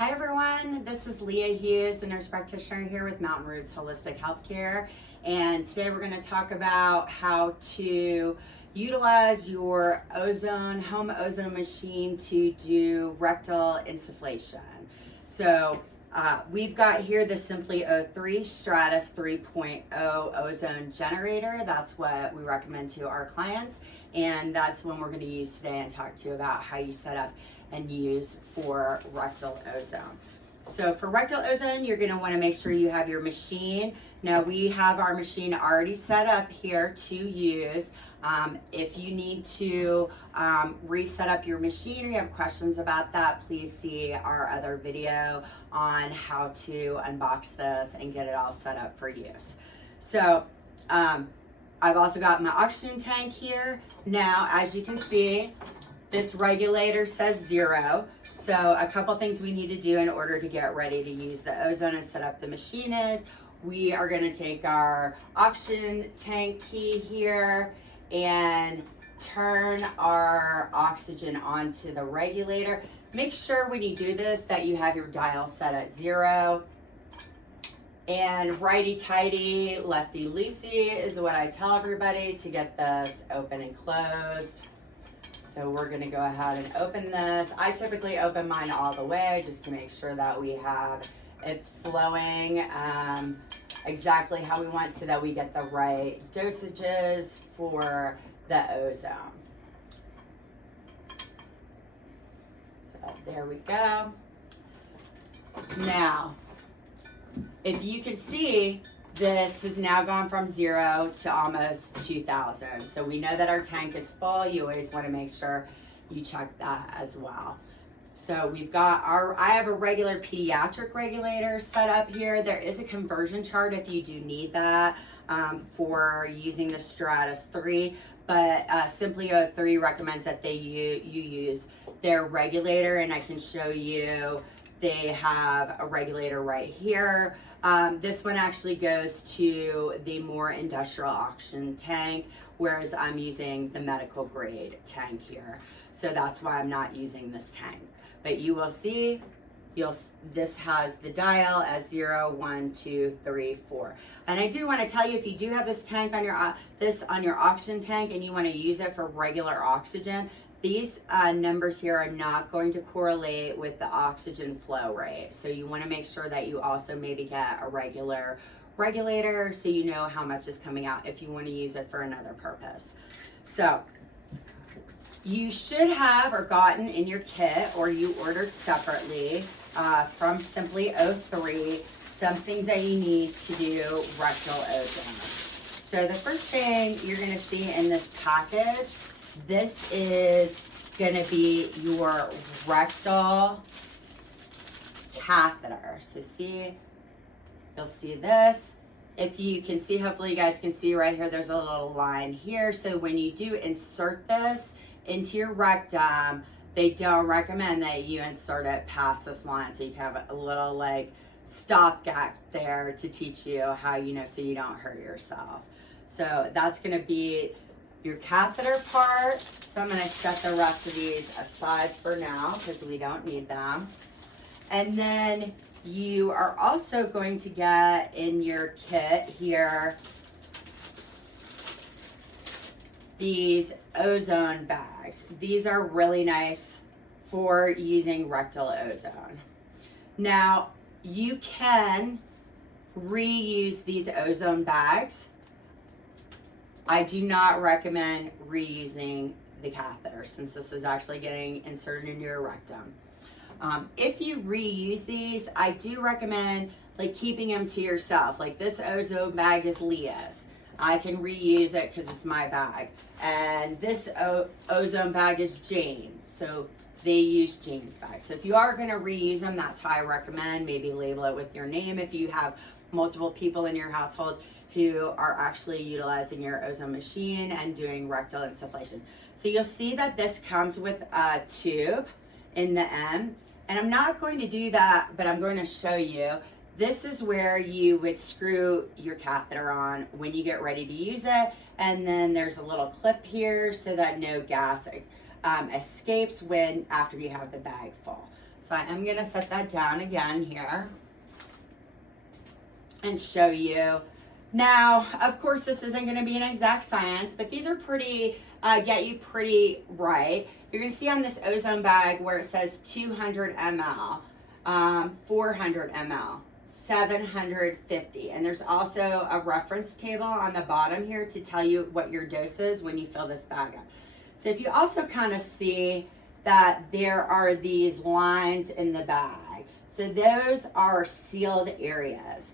Hi everyone, this is Leah Hughes, the nurse practitioner here with Mountain Roots Holistic Healthcare, and today we're going to talk about how to utilize your home ozone machine to do rectal insufflation. So we've got here the Simply O3 Stratus 3.0 ozone generator. That's what we recommend to our clients, and that's one we're going to use today and talk to you about how you set up and use for rectal ozone. So for rectal ozone, you're going to want to make sure you have your machine. Now we have our machine already set up here to use. If you need to reset up your machine or you have questions about that, please see our other video on how to unbox this and get it all set up for use. So I've also got my oxygen tank here. Now, as you can see, this regulator says 0. So a couple things we need to do in order to get ready to use the ozone and set up the machine is we are going to take our oxygen tank key here and turn our oxygen onto the regulator. Make sure when you do this that you have your dial set at 0. And righty-tighty, lefty-loosey is what I tell everybody to get this open and closed. So we're going to go ahead and open this. I typically open mine all the way just to make sure that we have it flowing exactly how we want so that we get the right dosages for the ozone. So there we go. Now, if you can see, this has now gone from 0 to almost 2,000. So we know that our tank is full. You always want to make sure you check that as well. So we've got I have a regular pediatric regulator set up here. There is a conversion chart if you do need that for using the Stratus 3, but Simply O3 recommends that you use their regulator, and I can show you they have a regulator right here. This one actually goes to the more industrial oxygen tank, whereas I'm using the medical grade tank here. So that's why I'm not using this tank. But you will see, this has the dial as 0, 1, 2, 3, 4. And I do want to tell you, if you do have this tank on your oxygen tank and you want to use it for regular oxygen, these numbers here are not going to correlate with the oxygen flow rate. So you want to make sure that you also maybe get a regular regulator so you know how much is coming out if you want to use it for another purpose. So you should have or gotten in your kit, or you ordered separately from Simply O3, some things that you need to do rectal ozone. So the first thing you're going to see in this package, this is going to be your rectal catheter. So you'll see this. If you can see, hopefully you guys can see right here, there's a little line here. So when you do insert this into your rectum, they don't recommend that you insert it past this line. So you can have a little like stopgap there to teach you how, so you don't hurt yourself. So that's going to be your catheter part. So I'm going to set the rest of these aside for now because we don't need them. And then you are also going to get in your kit here these ozone bags. These are really nice for using rectal ozone. Now, you can reuse these ozone bags. I do not recommend reusing the catheter since this is actually getting inserted into your rectum. If you reuse these, I do recommend keeping them to yourself. Like this ozone bag is Leah's. I can reuse it because it's my bag. And this ozone bag is Jane's. So they use Jane's bag. So if you are going to reuse them, that's how I recommend. Maybe label it with your name if you have multiple people in your household who are actually utilizing your ozone machine and doing rectal insufflation. So you'll see that this comes with a tube in the end. And I'm not going to do that, but I'm going to show you. This is where you would screw your catheter on when you get ready to use it. And then there's a little clip here so that no gas escapes after you have the bag full. So I am gonna set that down again here and show you. Now, of course, this isn't gonna be an exact science, but these are pretty, get you pretty right. You're gonna see on this ozone bag where it says 200 ml, 400 ml, 750. And there's also a reference table on the bottom here to tell you what your dose is when you fill this bag up. So if you also kind of see that there are these lines in the bag, so those are sealed areas.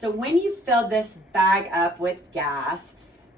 So when you fill this bag up with gas,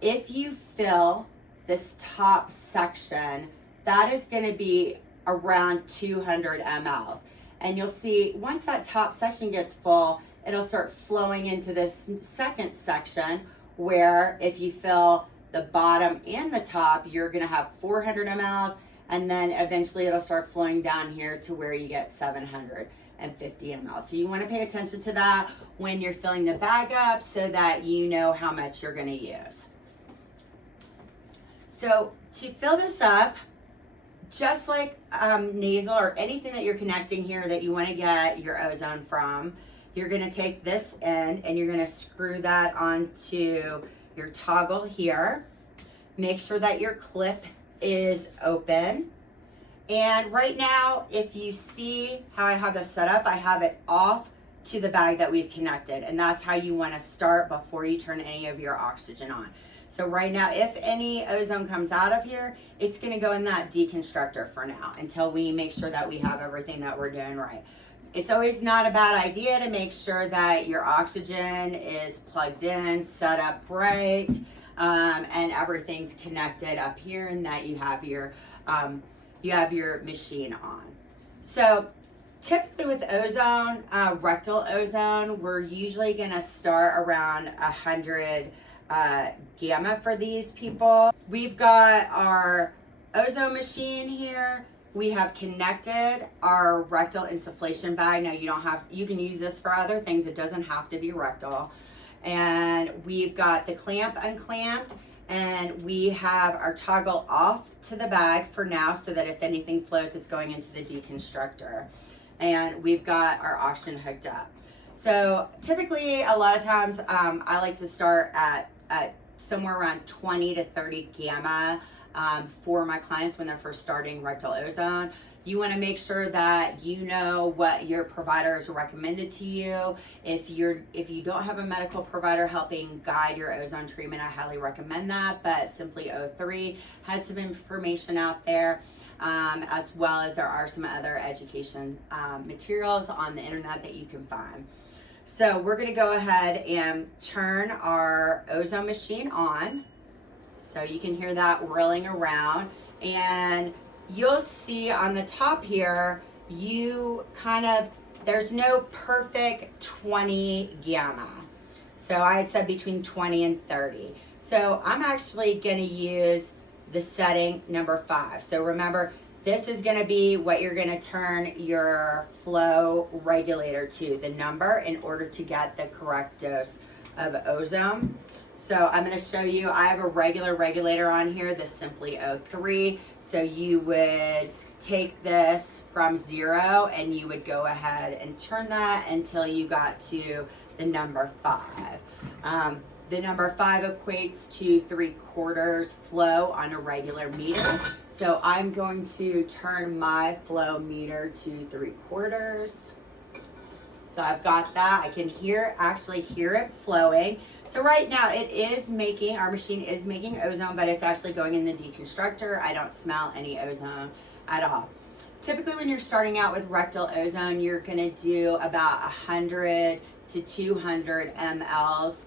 if you fill this top section, that is going to be around 200 mLs. And you'll see once that top section gets full, it'll start flowing into this second section where if you fill the bottom and the top, you're going to have 400 mLs, and then eventually it'll start flowing down here to where you get 750 mLs. So you want to pay attention to that when you're filling the bag up so that you know how much you're going to use. So to fill this up, just like nasal or anything that you're connecting here that you want to get your ozone from, you're going to take this end and you're going to screw that onto your toggle here. Make sure that your clip is open. And right now, if you see how I have this set up, I have it off to the bag that we've connected. And that's how you want to start before you turn any of your oxygen on. So right now, if any ozone comes out of here, it's going to go in that deconstructor for now until we make sure that we have everything that we're doing right. It's always not a bad idea to make sure that your oxygen is plugged in, set up right, and everything's connected up here, and that you have your machine on. So typically with ozone, rectal ozone, we're usually going to start around 100 gamma for these people. We've got our ozone machine here. We have connected our rectal insufflation bag. Now you can use this for other things. It doesn't have to be rectal. And we've got the clamp unclamped, and we have our toggle off to the bag for now so that if anything flows, it's going into the deconstructor. And we've got our oxygen hooked up. So typically, a lot of times, I like to start at somewhere around 20 to 30 gamma for my clients when they're first starting rectal ozone. You want to make sure that you know what your provider has recommended to you. If you don't have a medical provider helping guide your ozone treatment, I highly recommend that. But Simply O3 has some information out there, as well as there are some other education materials on the internet that you can find. So we're going to go ahead and turn our ozone machine on. So you can hear that whirling around, and you'll see on the top here, there's no perfect 20 gamma. So I had said between 20 and 30. So I'm actually going to use the setting number 5. So remember, this is going to be what you're going to turn your flow regulator to, the number, in order to get the correct dose of ozone. So I'm going to show you, I have a regular regulator on here, the Simply O3. So you would take this from 0 and you would go ahead and turn that until you got to the number 5. The number 5 equates to 3/4 flow on a regular meter. So I'm going to turn my flow meter to 3/4. So I've got that. I can actually hear it flowing. So right now our machine is making ozone, but it's actually going in the deconstructor. I don't smell any ozone at all. Typically when you're starting out with rectal ozone, you're gonna do about 100 to 200 mLs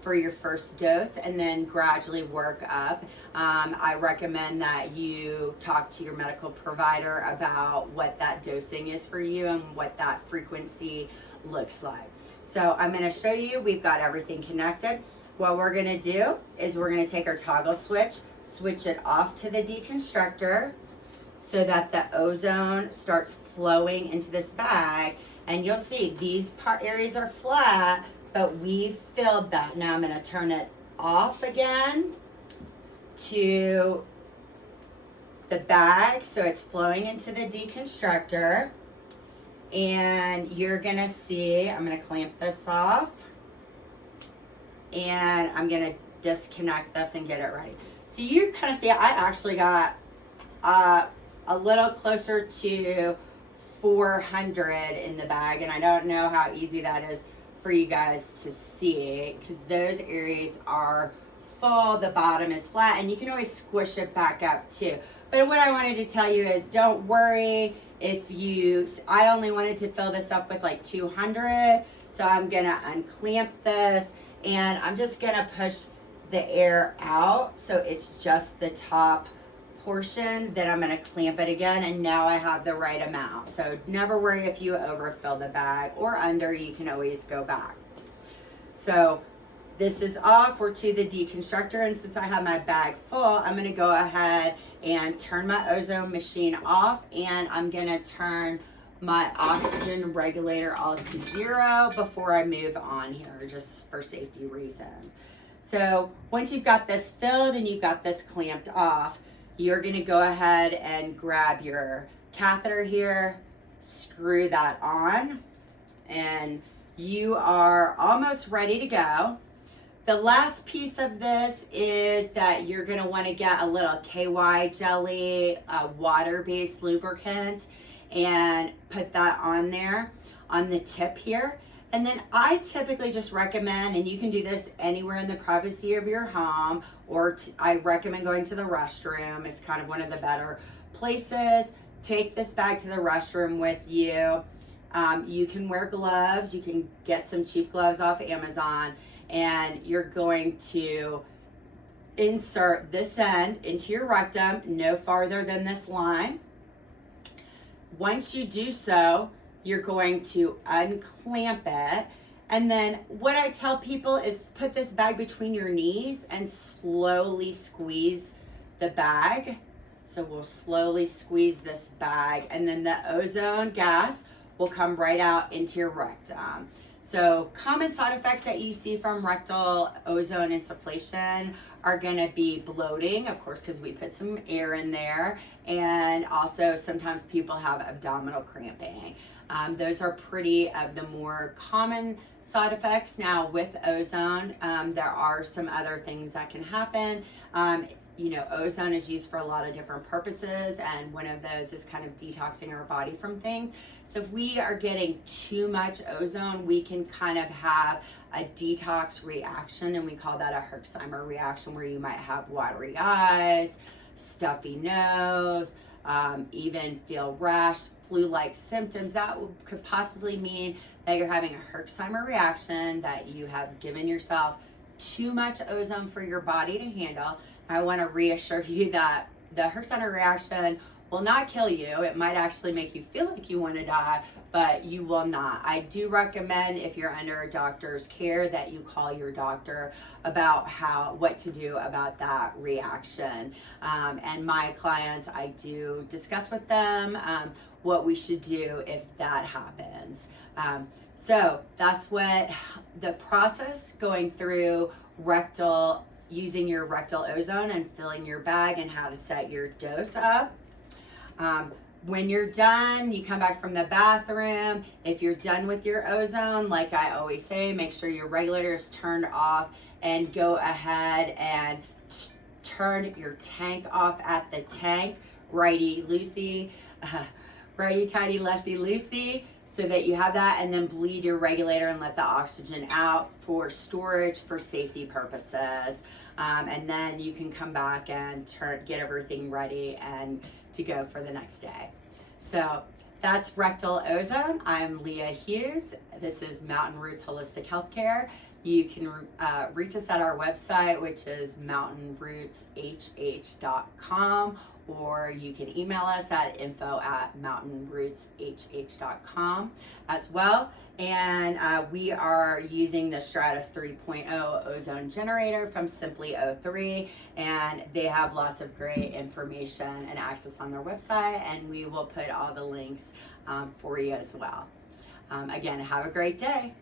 for your first dose, and then gradually work up. I recommend that you talk to your medical provider about what that dosing is for you and what that frequency looks like. So I'm going to show you, we've got everything connected. What we're going to do is we're going to take our toggle switch it off to the deconstructor so that the ozone starts flowing into this bag. And you'll see these areas are flat, but we've filled that. Now I'm going to turn it off again to the bag so it's flowing into the deconstructor. And you're gonna see, I'm gonna clamp this off, and I'm gonna disconnect this and get it ready. So you kind of see, I actually got a little closer to 400 in the bag, and I don't know how easy that is for you guys to see because those areas are full, the bottom is flat, and you can always squish it back up too. But what I wanted to tell you is don't worry if I only wanted to fill this up with like 200, so I'm gonna unclamp this and I'm just gonna push the air out so it's just the top portion. Then I'm gonna clamp it again, and now I have the right amount. So never worry if you overfill the bag or under, you can always go back. So this is off, we're to the deconstructor, and since I have my bag full, I'm gonna go ahead and turn my ozone machine off, and I'm gonna turn my oxygen regulator all to 0 before I move on here, just for safety reasons. So once you've got this filled and you've got this clamped off, you're gonna go ahead and grab your catheter here, screw that on, and you are almost ready to go. The last piece of this is that you're gonna wanna get a little KY jelly, a water-based lubricant, and put that on there on the tip here. And then I typically just recommend, and you can do this anywhere in the privacy of your home, or I recommend going to the restroom. It's kind of one of the better places. Take this bag to the restroom with you. You can wear gloves. You can get some cheap gloves off Amazon, and you're going to insert this end into your rectum, no farther than this line. Once you do so, you're going to unclamp it. And then what I tell people is put this bag between your knees and slowly squeeze the bag. So we'll slowly squeeze this bag, and then the ozone gas will come right out into your rectum. So common side effects that you see from rectal ozone insufflation are gonna be bloating, of course, because we put some air in there, and also sometimes people have abdominal cramping. Those are pretty of the more common side effects. Now with ozone, there are some other things that can happen. Ozone is used for a lot of different purposes, and one of those is kind of detoxing our body from things. So if we are getting too much ozone, we can kind of have a detox reaction, and we call that a Herxheimer reaction, where you might have watery eyes, stuffy nose, even feel rash, flu-like symptoms. That could possibly mean that you're having a Herxheimer reaction, that you have given yourself too much ozone for your body to handle. I want to reassure you that the Herxheimer reaction will not kill you. It might actually make you feel like you want to die, but you will not. I do recommend, if you're under a doctor's care, that you call your doctor about what to do about that reaction. And my clients, I do discuss with them what we should do if that happens. So that's what the process going through using your rectal ozone and filling your bag, and how to set your dose up. When you're done, you come back from the bathroom. If you're done with your ozone, like I always say, make sure your regulator is turned off, and go ahead and turn your tank off at the tank, righty-loosey, righty-tighty, lefty-loosey, so that you have that, and then bleed your regulator and let the oxygen out for storage for safety purposes. And then you can come back and get everything ready and to go for the next day. So that's rectal ozone. I'm Leah Hughes. This is Mountain Roots Holistic Healthcare. You can reach us at our website, which is mountainrootshh.com, or you can email us at info@mountainrootshh.com as well. And we are using the Stratus 3.0 ozone generator from Simply O3, and they have lots of great information and access on their website, and we will put all the links for you as well. Again, have a great day.